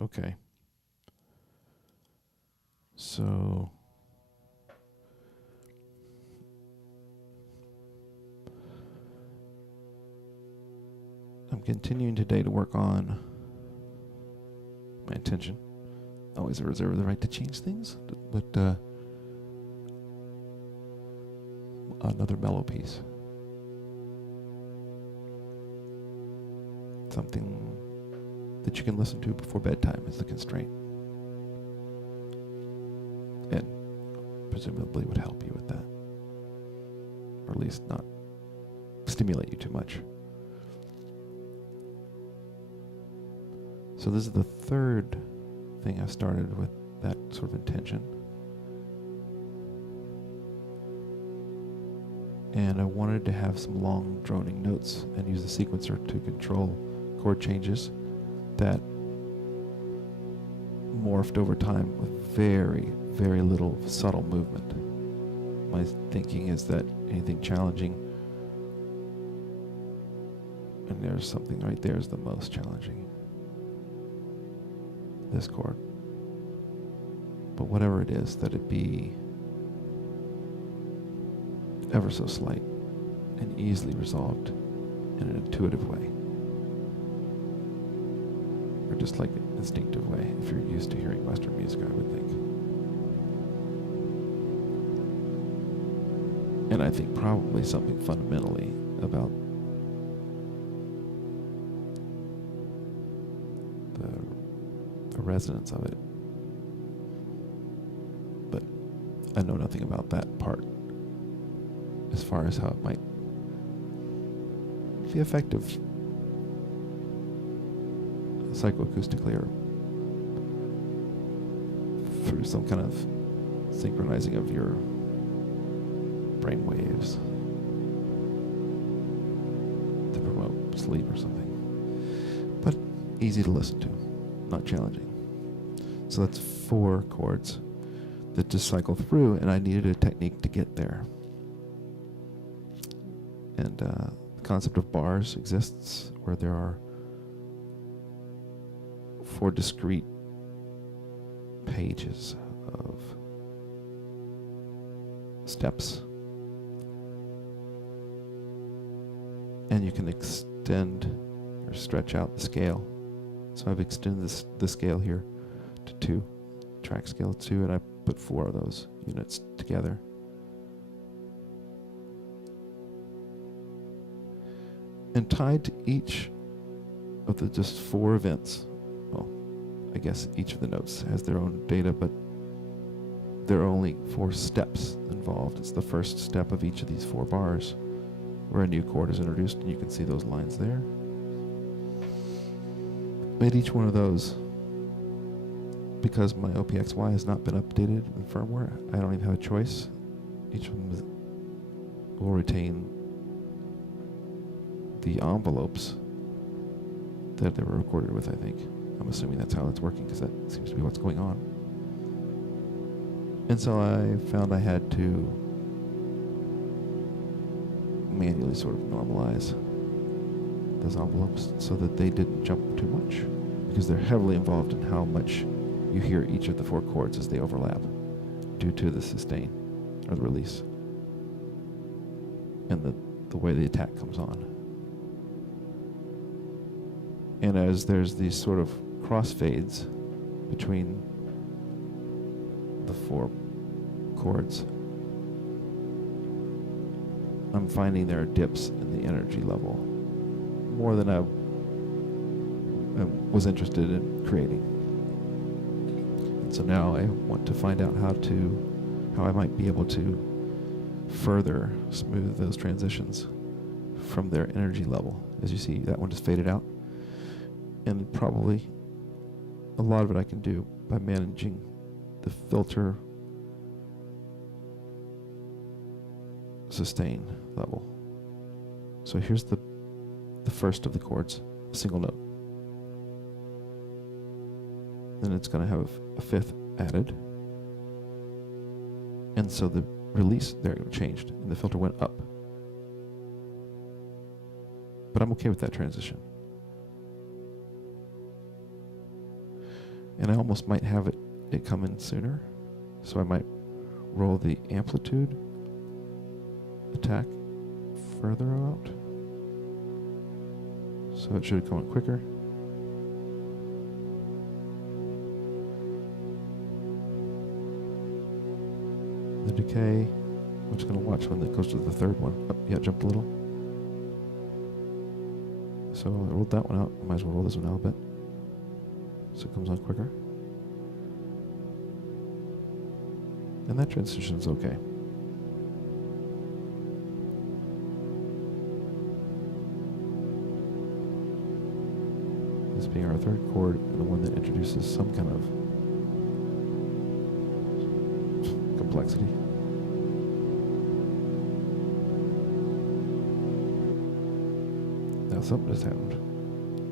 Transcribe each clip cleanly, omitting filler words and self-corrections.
Okay. So I'm continuing today to work on my intention. Always reserve the right to change things, but another mellow piece. Something that you can listen to before bedtime is the constraint. And presumably would help you with that. Or at least not stimulate you too much. So this is the third thing I started with that sort of intention. And I wanted to have some long droning notes and use the sequencer to control chord changes that morphed over time with very, very little subtle movement. My thinking is that anything challenging, and there's something right there is the most challenging. This chord. But whatever it is, that it be ever so slight and easily resolved in an intuitive way. Or just like an instinctive way, if you're used to hearing Western music, I would think. And I think probably something fundamentally about the resonance of it. But I know nothing about that part as far as how it might be effective psychoacoustically or through some kind of synchronizing of your brain waves to promote sleep or something. But easy to listen to, not challenging. So that's 4 chords that just cycle through, and I needed a technique to get there. And the concept of bars exists where there are 4 discrete pages of steps. And you can extend or stretch out the scale. So I've extended the scale here to 2, track scale 2, and I put 4 of those units together. And tied to each of the just 4 events, well, I guess each of the notes has their own data, but there are only 4 steps involved. It's the first step of each of these 4 bars where a new chord is introduced, and you can see those lines there. Made each one of those, because my OPXY has not been updated in firmware, I don't even have a choice. Each one will retain the envelopes that they were recorded with, I think. I'm assuming that's how it's working, because that seems to be what's going on. And so I found I had to manually sort of normalize those envelopes so that they didn't jump too much, because they're heavily involved in how much you hear each of the 4 chords as they overlap due to the sustain or the release and the way the attack comes on. And as there's these sort of crossfades between the 4 chords, I'm finding there are dips in the energy level more than I was interested in creating. And so now I want to find out how I might be able to further smooth those transitions from their energy level. As you see, that one just faded out. And probably a lot of it I can do by managing the filter sustain level. So here's the first of the chords, a single note. Then it's going to have a 5th added. And so the release there changed, and the filter went up. But I'm okay with that transition. And I almost might have it come in sooner. So I might roll the amplitude attack further out. So it should come in quicker. The decay, I'm just going to watch when it goes to the third one. Oh, yeah, it jumped a little. So I rolled that one out. I might as well roll this one out a bit. So it comes on quicker. And that transition's okay. This being our third chord and the one that introduces some kind of complexity. Now something just happened.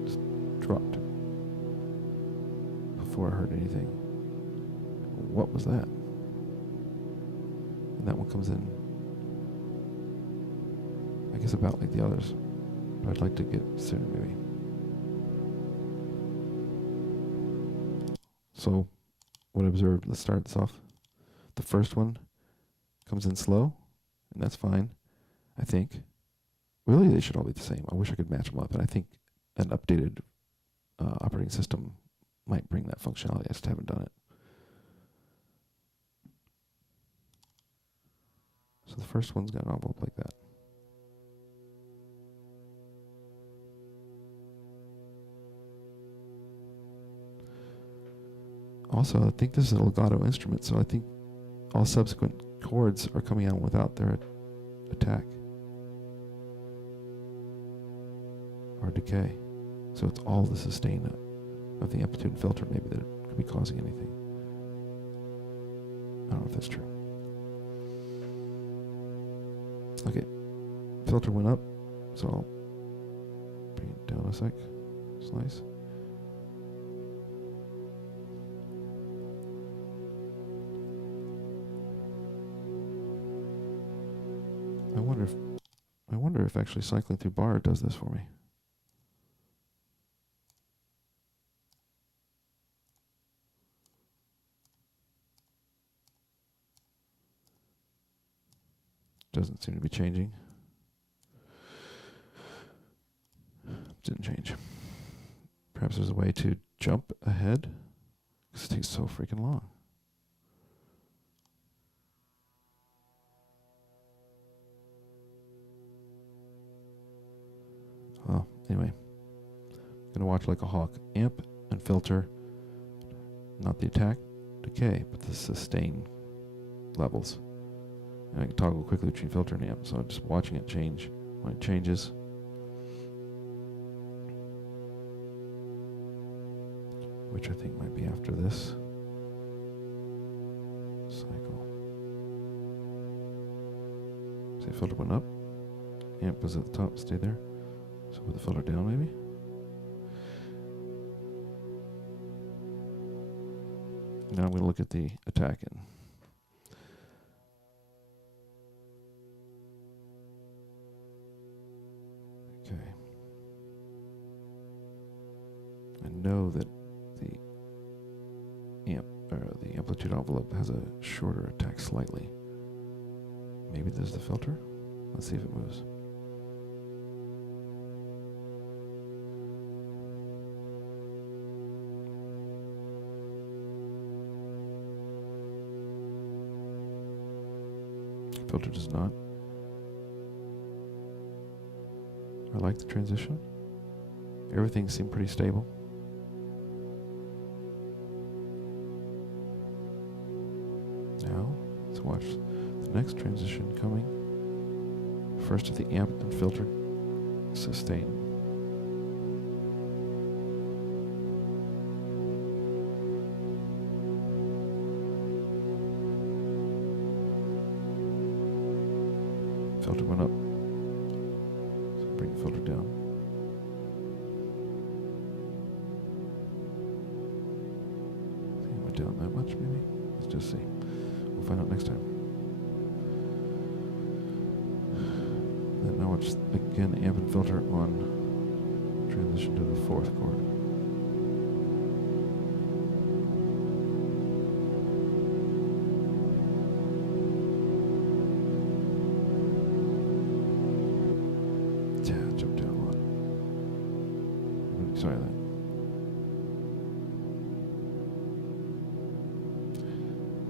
Just dropped. Before I heard anything. What was that? And that one comes in, I guess, about like the others. But I'd like to get sooner, maybe. So, what I observed, let's start this off. The first one comes in slow, and that's fine, I think. Really, they should all be the same. I wish I could match them up, and I think an updated operating system might bring that functionality. I just haven't done it. So the first one's got an envelope like that. Also, I think this is a legato instrument, so I think all subsequent chords are coming out without their attack or decay. So it's all the sustain of the amplitude and filter maybe that could be causing anything. I don't know if that's true. Okay, filter went up, so I'll bring it down a sec. Slice. I wonder if actually cycling through bar does this for me. Doesn't seem to be changing. Didn't change. Perhaps there's a way to jump ahead. This takes so freaking long. Well, anyway. I'm gonna watch like a hawk. Amp and filter. Not the attack, decay, but the sustain levels. And I can toggle quickly between filter and amp, so I'm just watching it change when it changes. Which I think might be after this cycle. Say filter went up, amp was at the top, stay there. So put the filter down maybe. Now I'm going to look at the attack in. Okay. I know that the the amplitude envelope has a shorter attack slightly. Maybe this is the filter. Let's see if it moves. Filter does not. I like the transition. Everything seemed pretty stable. Now, let's watch the next transition coming. First to the amp and filter sustain. Filter went up. So bring the filter down. I think it went down that much maybe. Let's just see. We'll find out next time. Then now it's again amp and filter on transition to the fourth chord.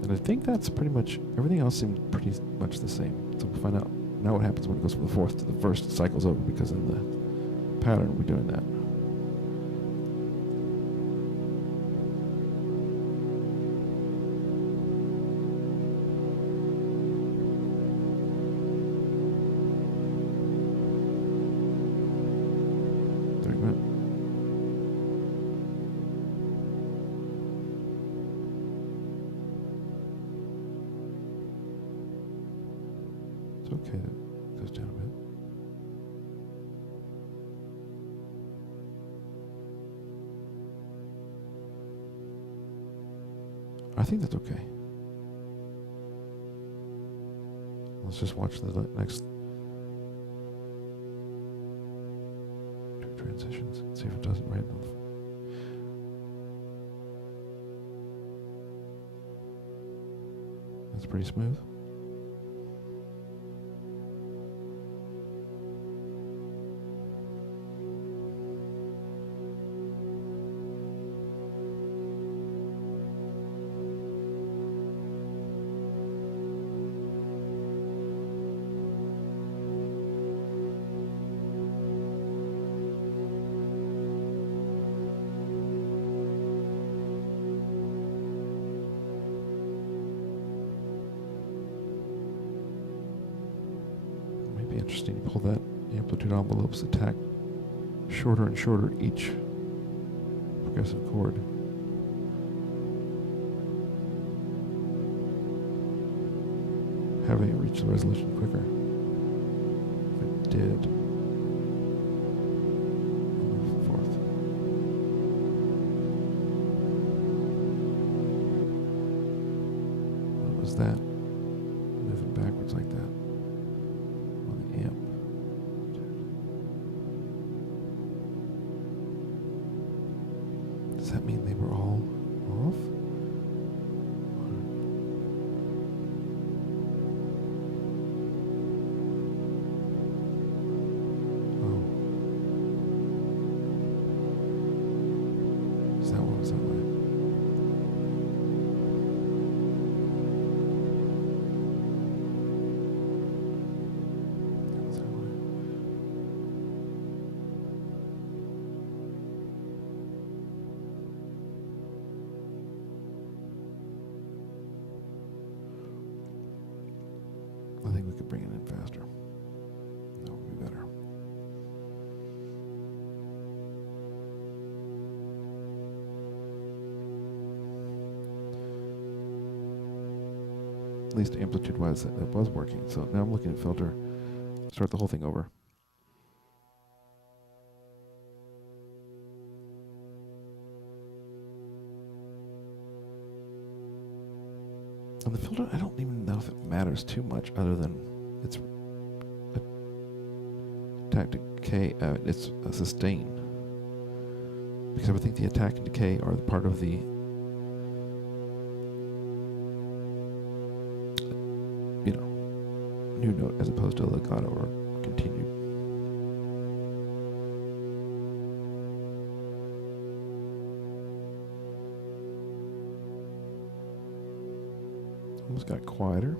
And I think that's pretty much, everything else seemed pretty much the same. So we'll find out now what happens when it goes from the fourth to the first cycles over, because in the pattern we're doing that. There you go. It's okay that it goes down a bit. I think that's okay. Let's just watch the next two transitions and see if it does it right. That's pretty smooth. Interesting to pull that amplitude envelope's attack shorter and shorter each progressive chord. Having it reach the resolution quicker. If it did. On the fourth. What was that? Moving backwards like that. Amp. Does that mean they were all off? Oh. Is that one? Was that way? I think we could bring it in faster. That would be better. At least amplitude-wise, that was working. So now I'm looking at filter. Start the whole thing over. On the filter, I don't even know if it matters too much, other than it's attack decay. It's a sustain, because I would think the attack and decay are the part of the new note as opposed to legato or continued. Almost got quieter.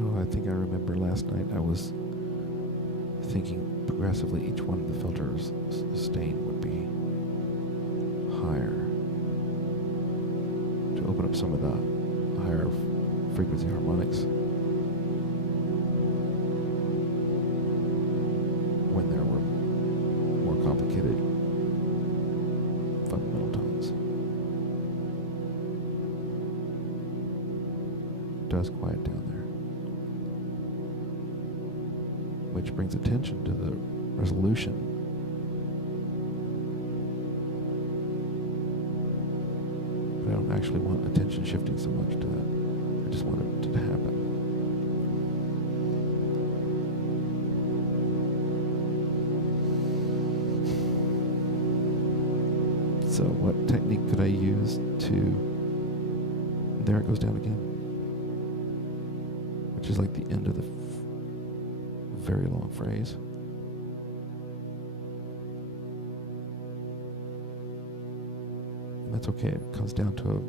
Oh, I think I remember last night I was thinking progressively each one of the filters' sustain would be higher to open up some of the higher frequency harmonics when there were more complicated fundamental tones. It does quiet down there, which brings attention to the resolution. actually want attention shifting so much to that. I just want it to happen. So what technique could I use to... There it goes down again. Which is like the end of the very long phrase. And that's okay. It comes down to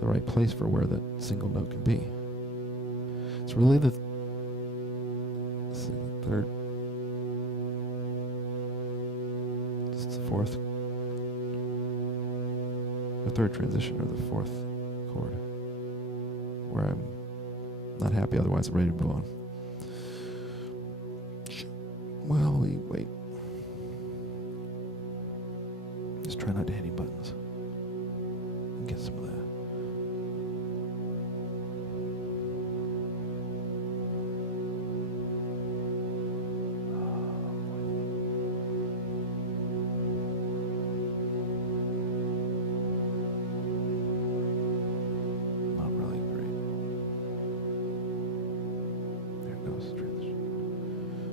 the right place for where that single note can be. It's really the third... It's the fourth... The third transition, or the fourth chord, where I'm not happy, otherwise I'm ready to move on. Well, we wait. Just try not to hit any buttons. And get some of that.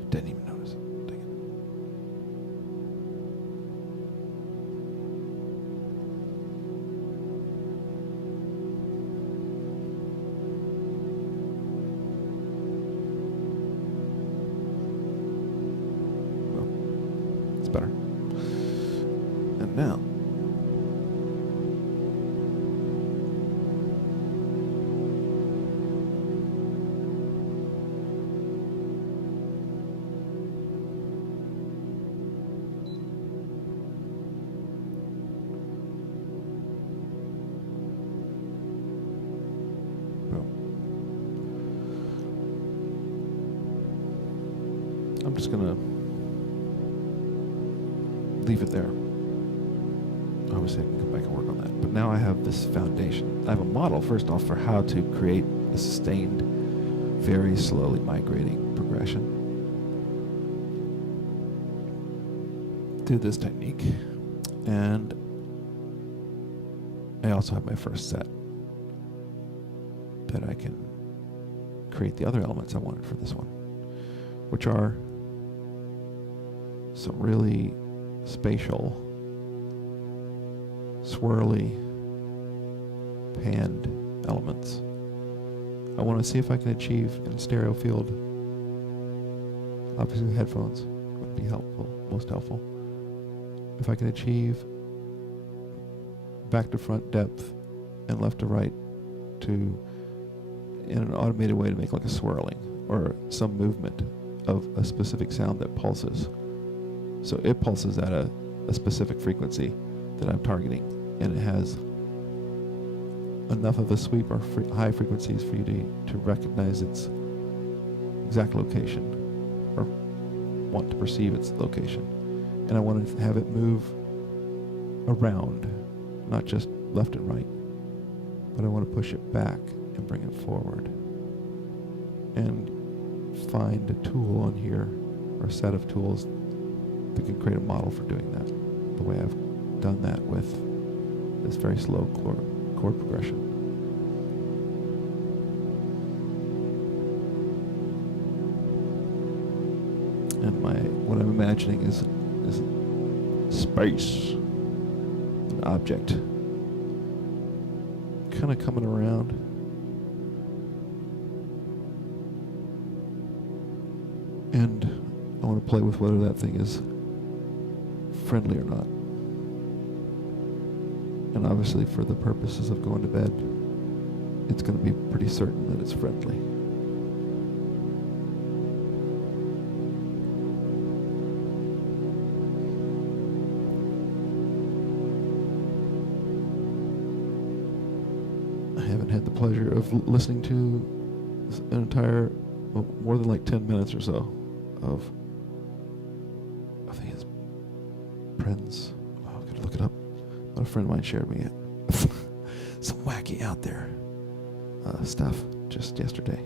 Didn't even notice it. Dang it. Well, it's better. And now, I'm just going to leave it there. Obviously, I can come back and work on that. But now I have this foundation. I have a model, first off, for how to create a sustained, very slowly migrating progression through this technique. And I also have my first set that I can create the other elements I wanted for this one, which are some really spatial, swirly, panned elements. I want to see if I can achieve in stereo field. Obviously headphones would be helpful, most helpful. If I can achieve back to front depth and left to right to, in an automated way, to make like a swirling or some movement of a specific sound that pulses. So it pulses at a specific frequency that I'm targeting, and it has enough of a sweep or high frequencies for you to recognize its exact location or want to perceive its location. And I want to have it move around, not just left and right, but I want to push it back and bring it forward. And find a tool on here, or a set of tools that can create a model for doing that, the way I've done that with this very slow chord progression. And what I'm imagining is space, an object, kind of coming around. And I want to play with whether that thing is friendly or not. And obviously, for the purposes of going to bed, it's going to be pretty certain that it's friendly. I haven't had the pleasure of listening to an entire, well, more than like 10 minutes or so of, I think it's Prince. Oh, I've got to look it up. But a friend of mine shared me some wacky out there stuff just yesterday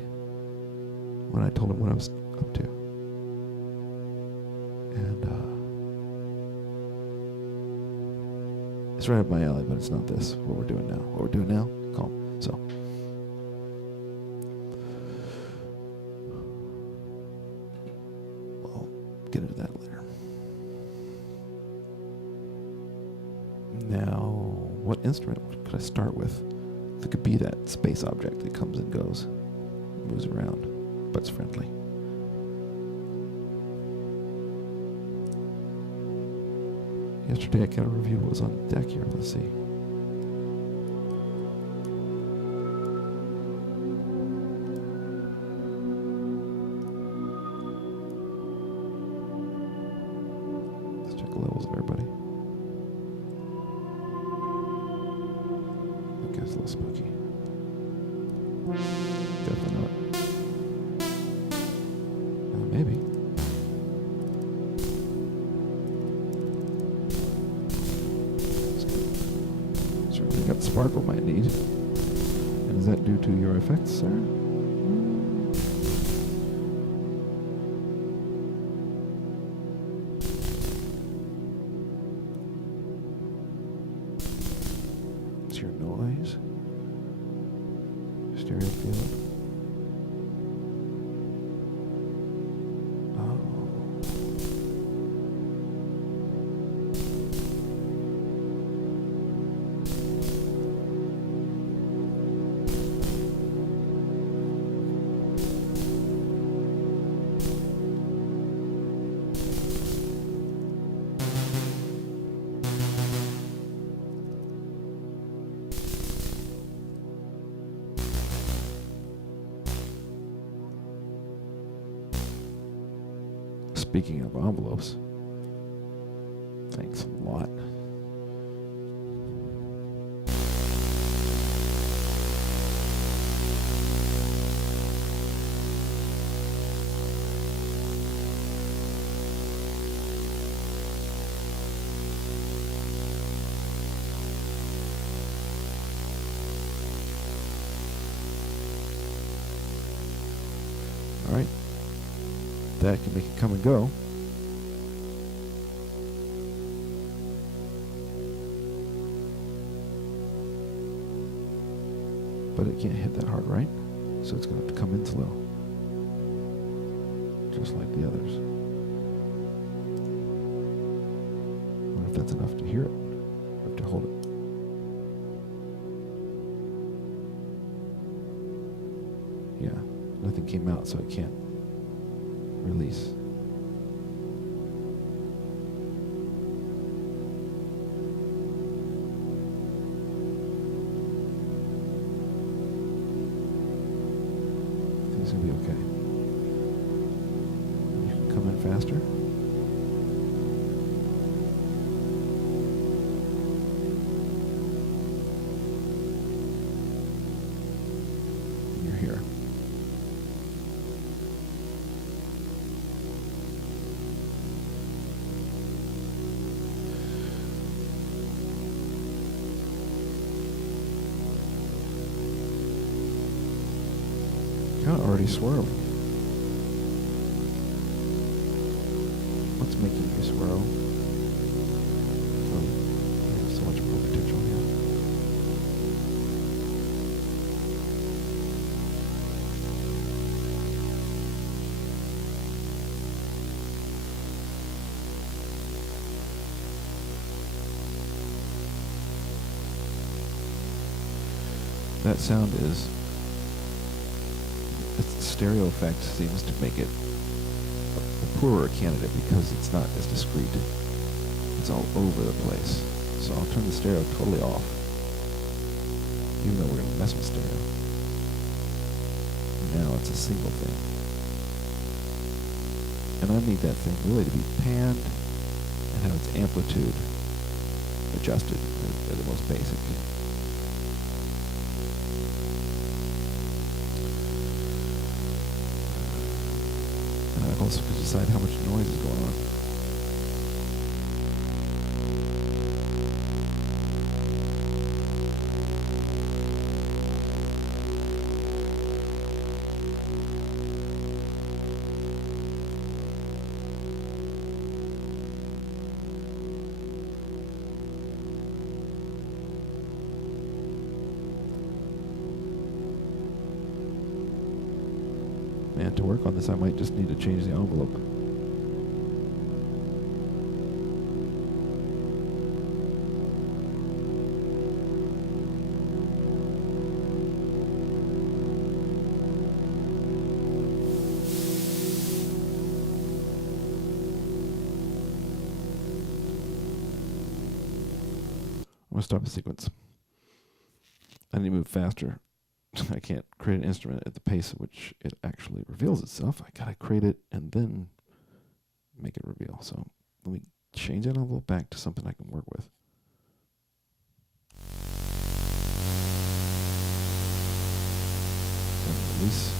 when I told him what I was up to. And It's right up my alley, but it's not this. What we're doing now. What we're doing now? Calm. So. I'll get into that later. Now, what instrument could I start with that could be that space object that comes and goes, moves around, but it's friendly? Yesterday I kind of reviewed what was on deck here. Let's see. Let's check the levels of everybody. Okay, it's a little spooky. Definitely not. Maybe. Certainly got the sparkle might need. And is that due to your effects, sir? It's your noise. Stereo field. Speaking of envelopes, thanks a lot. All right. That can make it come and go. But it can't hit that hard, right? So it's going to have to come in slow. Just like the others. I wonder if that's enough to hear it. I have to hold it. Yeah, nothing came out, so it can't release. Things will be okay. You can come in faster. And you're here. Kind of already swirling. What's making you swirl? Oh, there's so much more potential here. That sound is... its stereo effect seems to make it a poorer candidate because it's not as discreet. It's all over the place. So I'll turn the stereo totally off, even though we're going to mess with stereo. Now it's a single thing. And I need that thing really to be panned and have its amplitude adjusted at the most basic. And I also could decide how much noise is going on. And to work on this, I might just need to change the envelope. I'm going to stop the sequence. I need to move faster. I can't create an instrument at the pace at which it actually reveals itself. I gotta create it and then make it reveal. So let me change that envelope back to something I can work with. And release.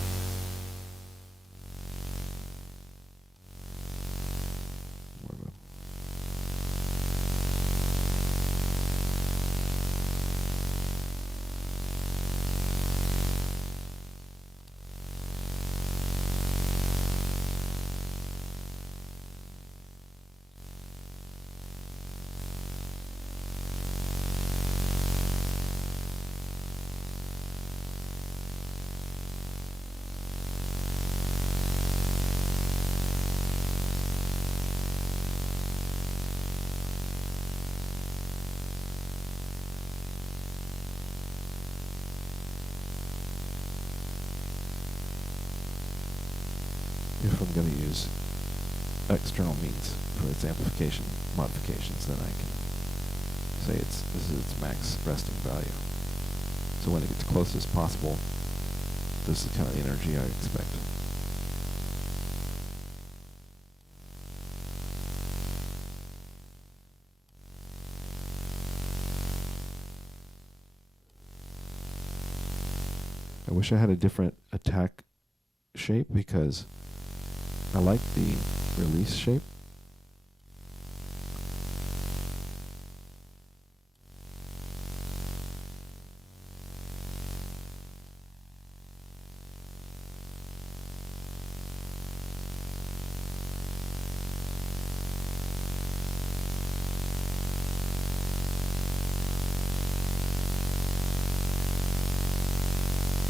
If I'm going to use external means for its amplification modifications, then I can say this is its max resting value. So when it gets close as possible, this is kind of the energy I expect. I wish I had a different attack shape because I like the release shape.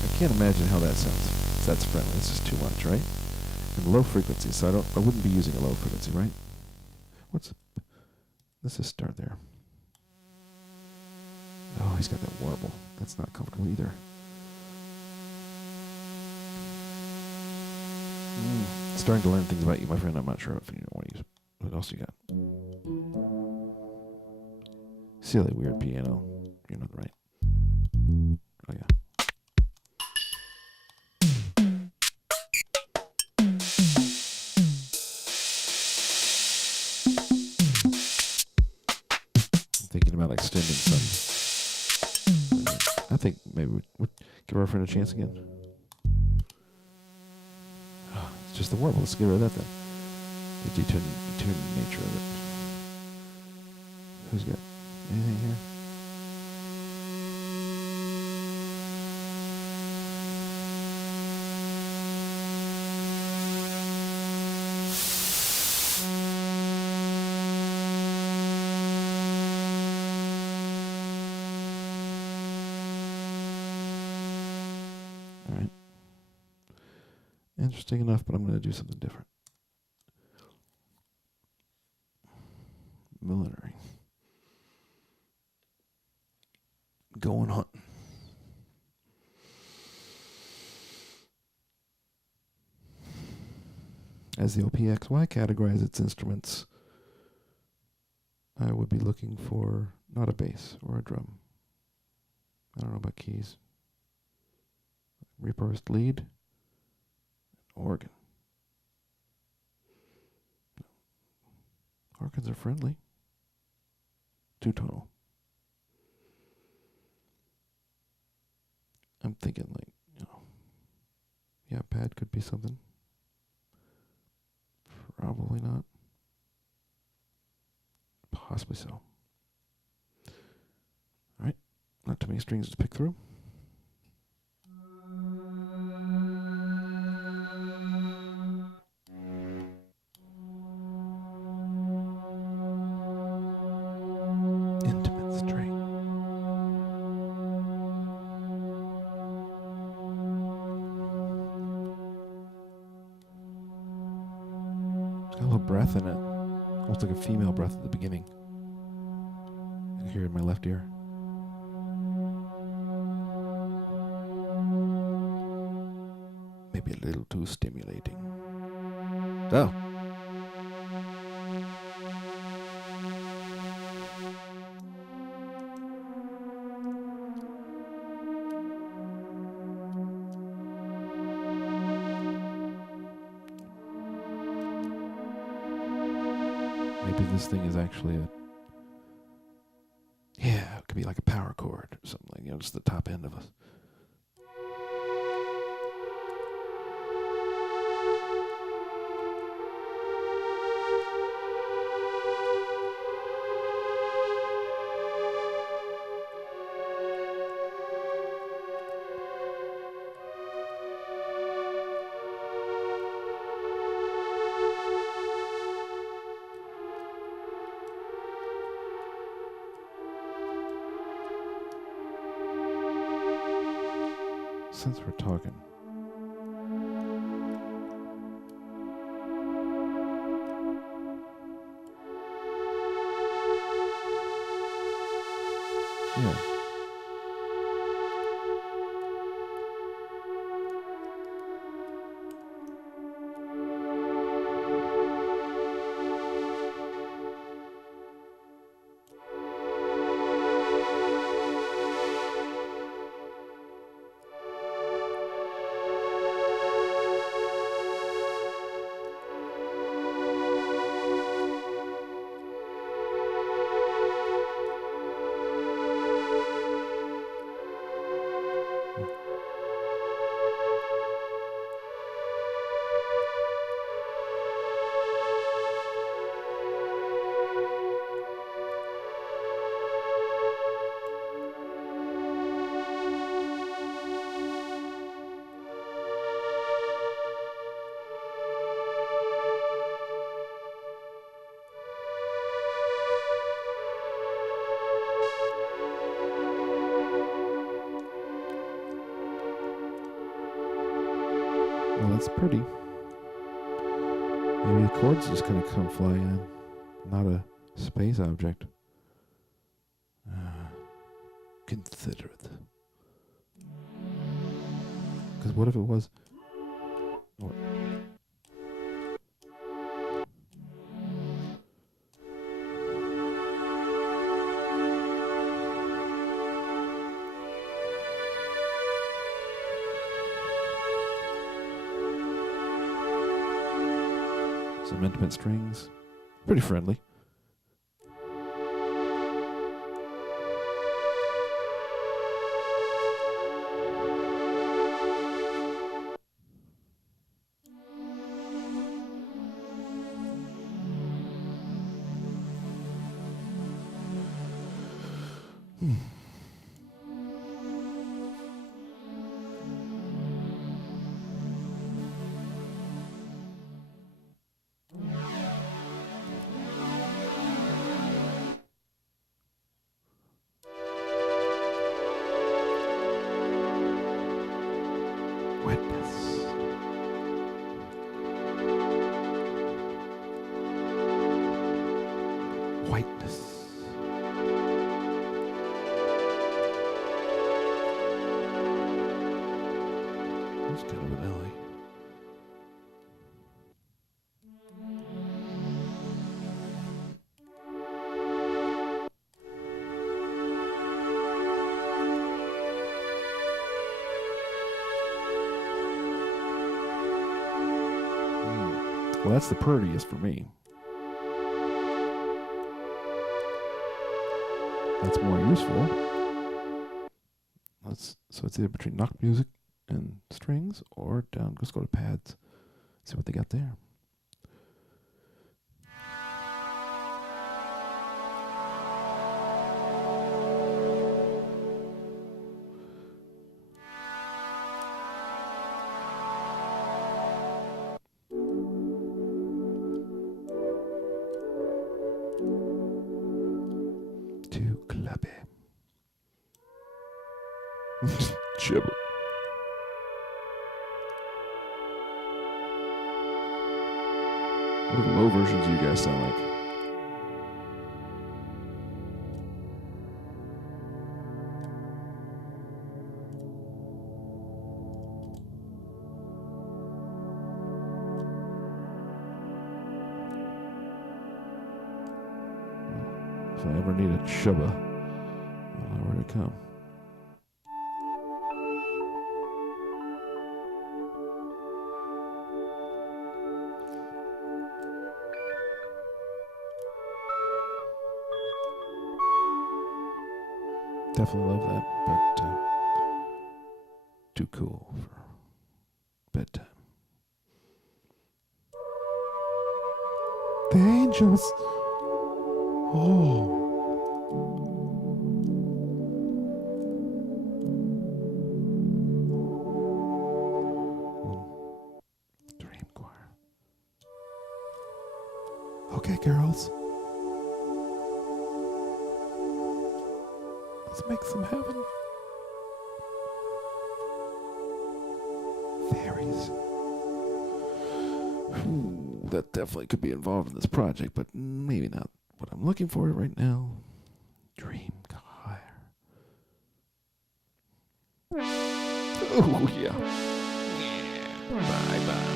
I can't imagine how that sounds. That's friendly. It's just too much, right? And low frequency, so I wouldn't be using a low frequency, right? Let's just start there. Oh, he's got that warble. That's not comfortable either. Starting to learn things about you, my friend. I'm not sure if you want to use it. What else you got? Silly, weird piano. You're not right. Oh, yeah. Thinking about extending some. I think maybe we'd give our friend a chance again. Oh, it's just the warble. Let's get rid of that then. The detuned nature of it. Who's got anything here? Interesting enough, but I'm going to do something different. Millinery. Going hunting. As the OPXY categorizes its instruments, I would be looking for not a bass or a drum. I don't know about keys. Repurposed lead. Organ. Organs are friendly. Two-tonal. I'm thinking yeah, pad could be something. Probably not. Possibly so. Alright, not too many strings to pick through. Intimate string. a breath in it. Almost like a female breath at the beginning. I hear it in my left ear. Maybe a little too stimulating. Oh. Maybe this thing is actually it could be like a power cord or something, just the top end of us. Since we're talking, yeah. Well, that's pretty. Maybe the chord's just gonna come flying in, not a space object. Consider it. Because what if it was? What? Some intimate strings. Pretty friendly. Wetness. Whiteness. That's kind of an alley. Well, that's the prettiest for me. That's more useful. So it's either between knock music and strings or down. Let's go to pads. See what they got there. Too clubby. Chibble. What do the low versions of you guys sound like? If I ever need a chubba, I'll know where to come. Definitely love that, but too cool for bedtime. The angels. Oh. Dream choir. Okay, girls. Let's make some heaven. Fairies. That definitely could be involved in this project, but maybe not what I'm looking for right now. Dream choir. Oh, yeah. Bye-bye.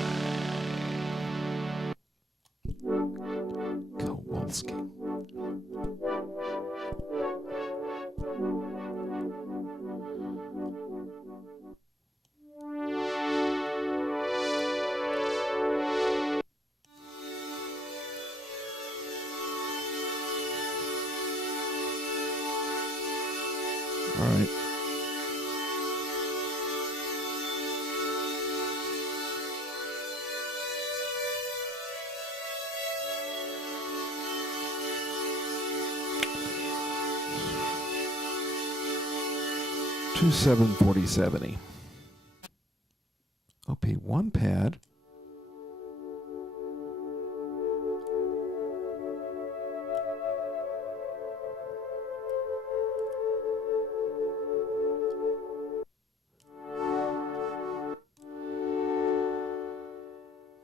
Kowalski. All right. Two 740-70. OP1 pad.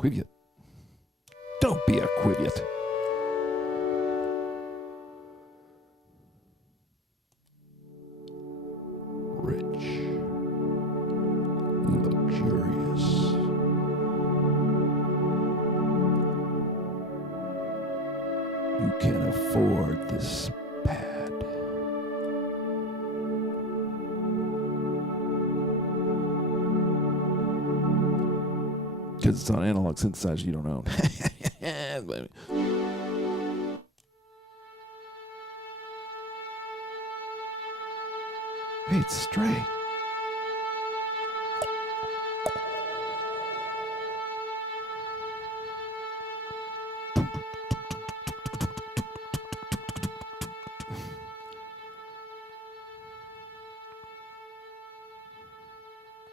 Quiviet. Don't be a Quiviet. Rich. Luxurious. You can afford this pad. Because it's on analog synthesizer you don't own. Hey, it's Stray.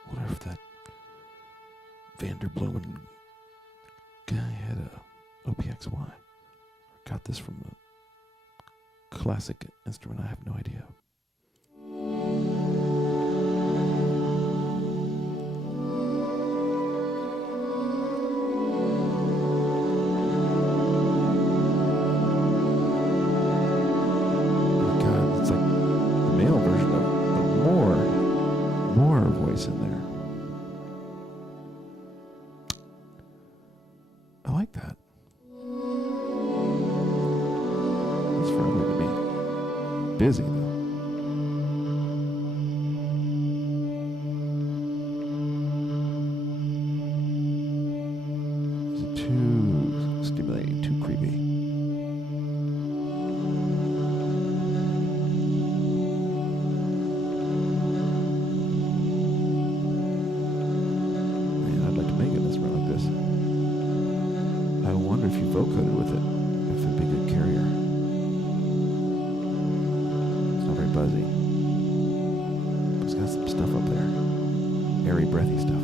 Wonder if that Vanderbloemen guy had a OPXY. Or got this from a classic instrument. I have no idea. Oh God, it's like the male version of the more voice in there. I like that. It's friendly to me. Busy though. Is it too stimulating, too creepy? Man, I'd like to make it this run like this. I wonder if you vocoded with it, if it'd be a good carrier. It's not very buzzy. But it's got some stuff up there. Airy, breathy stuff.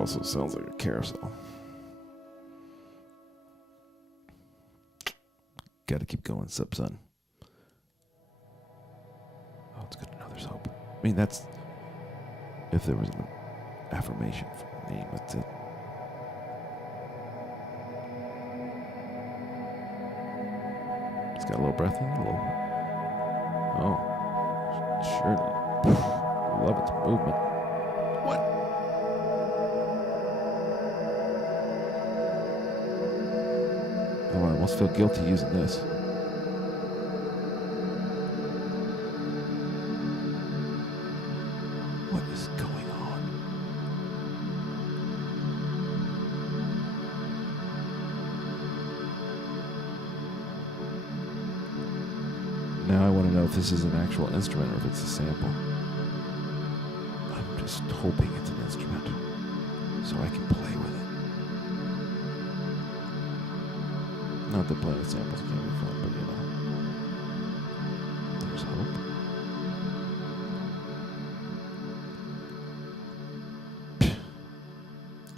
Also sounds like a carousel. Gotta keep going, Subson. I mean, that's if there was an affirmation for me. That's it. It's got a little breath in it. A little. Oh, sure. Love its movement. What? Oh, I almost feel guilty using this. What is going on? Now I want to know if this is an actual instrument or if it's a sample. I'm just hoping it's an instrument so I can play with it. Not that playing with samples can be fun, but you know, there's hope.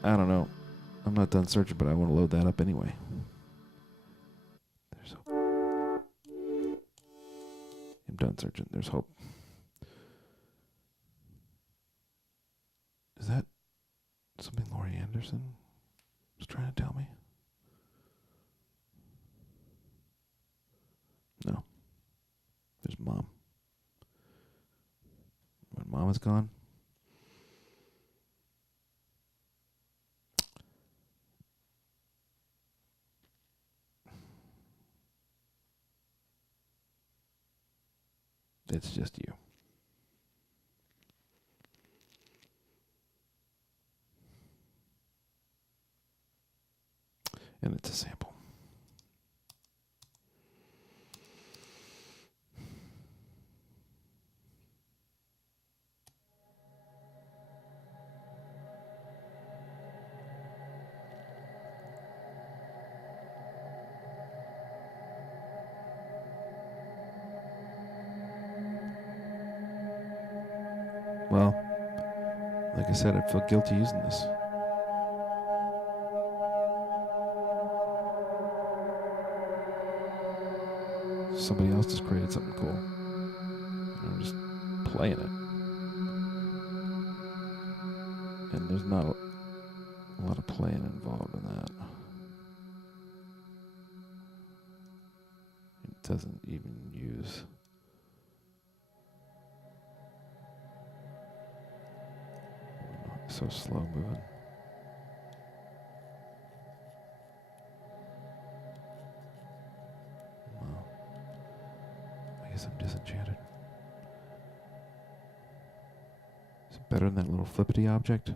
I don't know. I'm not done searching, but I want to load that up anyway. There's hope. I'm done searching. There's hope. Is that something Laurie Anderson was trying to tell me? No. There's Mom. When Mom is gone, it's just you. And it's a sample. Well, like I said, I feel guilty using this. Somebody else just created something cool. And I'm just playing it. And there's not a lot of playing involved in that. It doesn't even use... So slow moving. Well, I guess I'm disenchanted. Is it better than that little flippity object?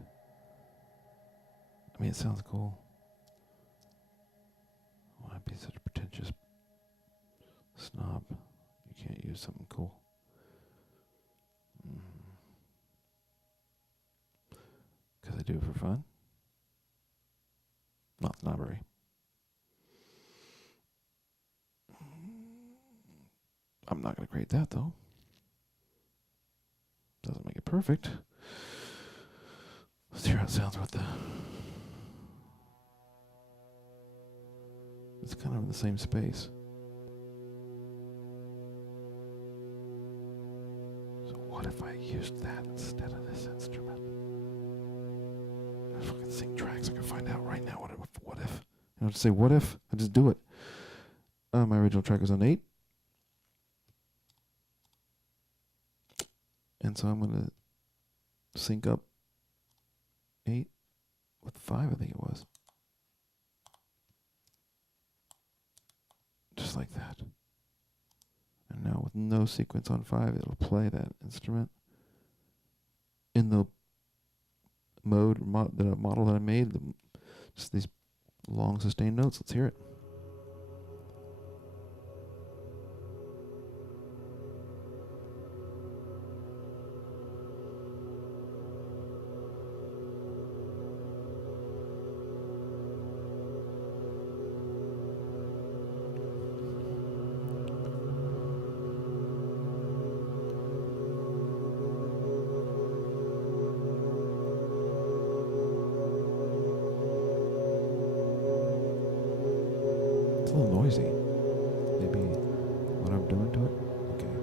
I mean, it sounds cool. Why be such a pretentious snob? You can't use something cool. Because I do it for fun. Not snobbery. I'm not going to create that, though. Doesn't make it perfect. Let's hear how it sounds with the... It's kind of in the same space. So what if I used that instead of this instrument? I fucking sing tracks. I can find out right now. What if? I don't have to say what if. I just do it. My original track was on 8. And so I'm going to sync up 8 with 5, I think it was. Just like that. And now with no sequence on 5, it'll play that instrument in the mode, the model that I made, just these long sustained notes. Let's hear it. It's a little noisy. Maybe what I'm doing to it? Okay.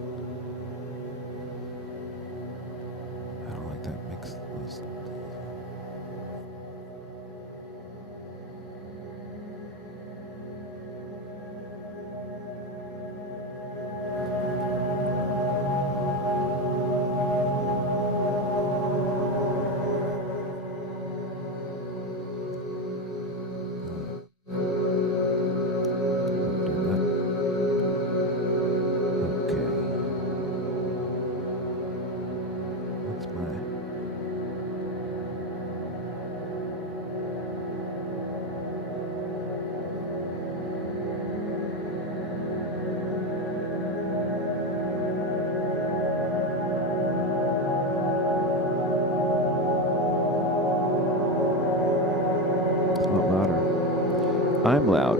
I'm loud,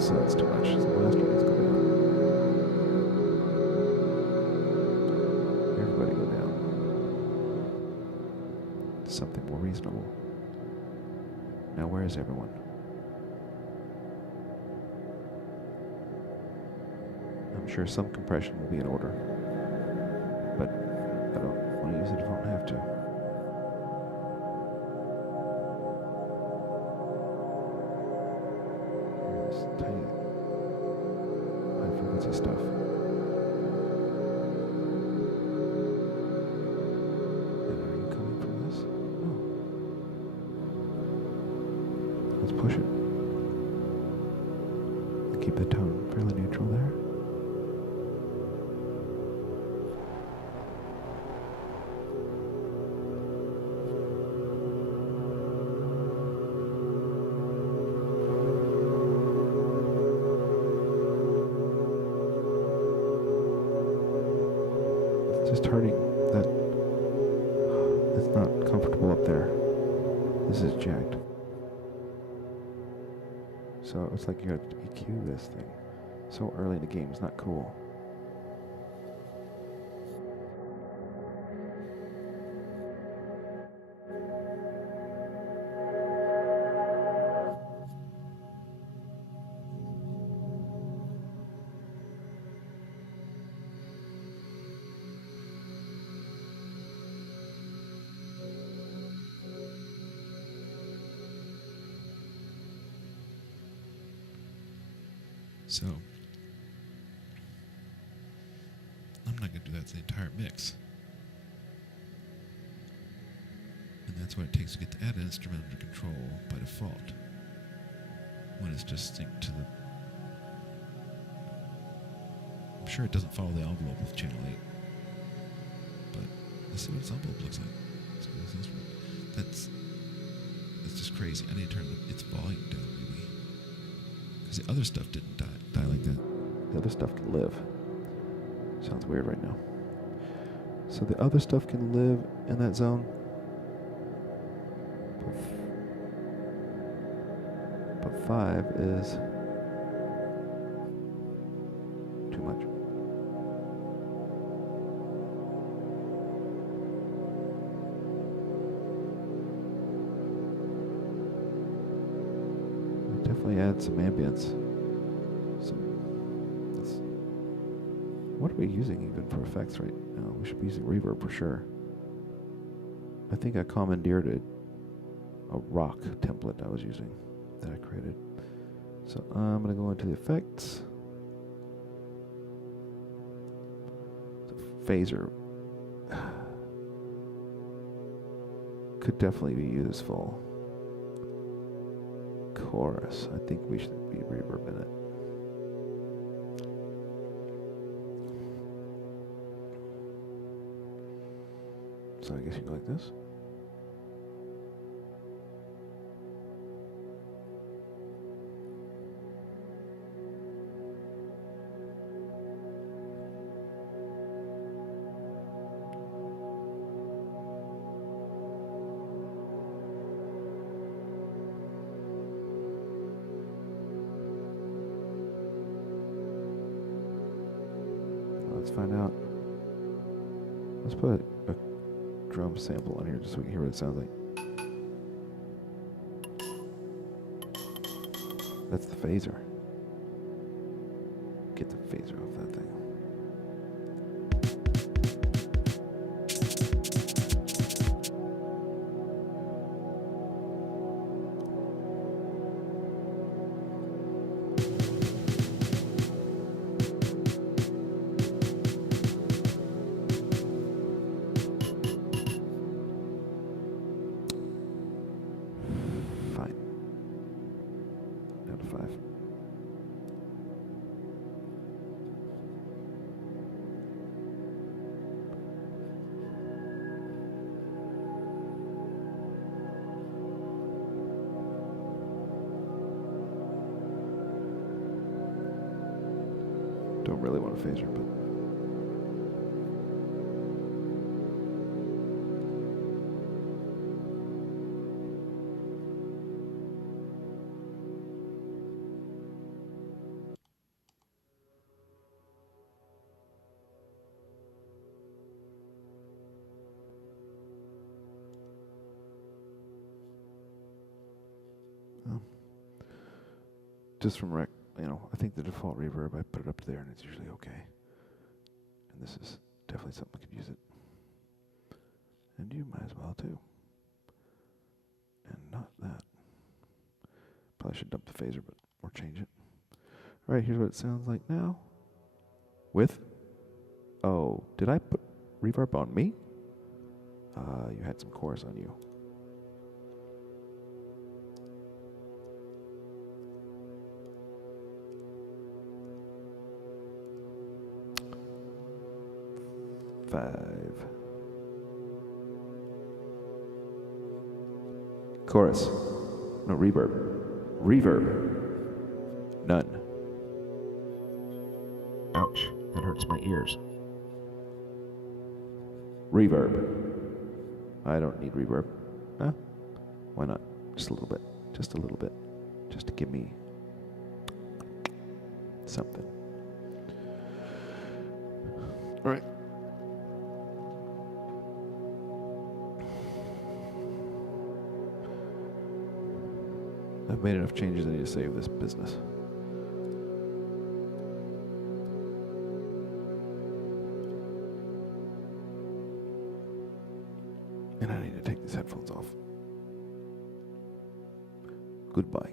so that's too much. So blaster needs to go down. Everybody go down. Something more reasonable. Now where is everyone? I'm sure some compression will be in order, but I don't want to use it if I don't have to. Here's tiny high frequency stuff. And are you coming from this? No. Let's push it. Keep the tone fairly neutral there. Just hurting that it's not comfortable up there. This is jacked. So it's like you have to EQ this thing so early in the game. It's not cool. So, I'm not going to do that to the entire mix. And that's what it takes to get the add instrument under control by default. When it's just synced to the... I'm sure it doesn't follow the envelope with channel 8. But let's see what its envelope looks like. Let's go to this instrument. That's just crazy. I need to turn its volume down, maybe. Because the other stuff didn't die like that. The other stuff can live. Sounds weird right now. So the other stuff can live in that zone. But 5 is too much. It definitely adds some ambience. What are we using even for effects right now? We should be using reverb for sure. I think I commandeered a rock template I was using that I created. So I'm going to go into the effects. The phaser could definitely be useful. Chorus, I think we should be reverb in it. So I guess you go like this. Let's find out. Let's put a drum sample on here just so we can hear what it sounds like. That's the phaser. Get the phaser off that thing. Don't really want a phaser, but Just from I think the default reverb, I put it up there and it's usually okay. And this is definitely something I could use it. And you might as well too. And not that. Probably should dump the phaser, or change it. All right, here's what it sounds like now. Oh, did I put reverb on me? You had some chorus on you. Five. Chorus. No, reverb. Reverb. None. Ouch, that hurts my ears. Reverb. I don't need reverb. Huh? Why not? Just a little bit. Just a little bit. Just to give me something. All right. I've made enough changes. I need to save this business. And I need to take these headphones off. Goodbye.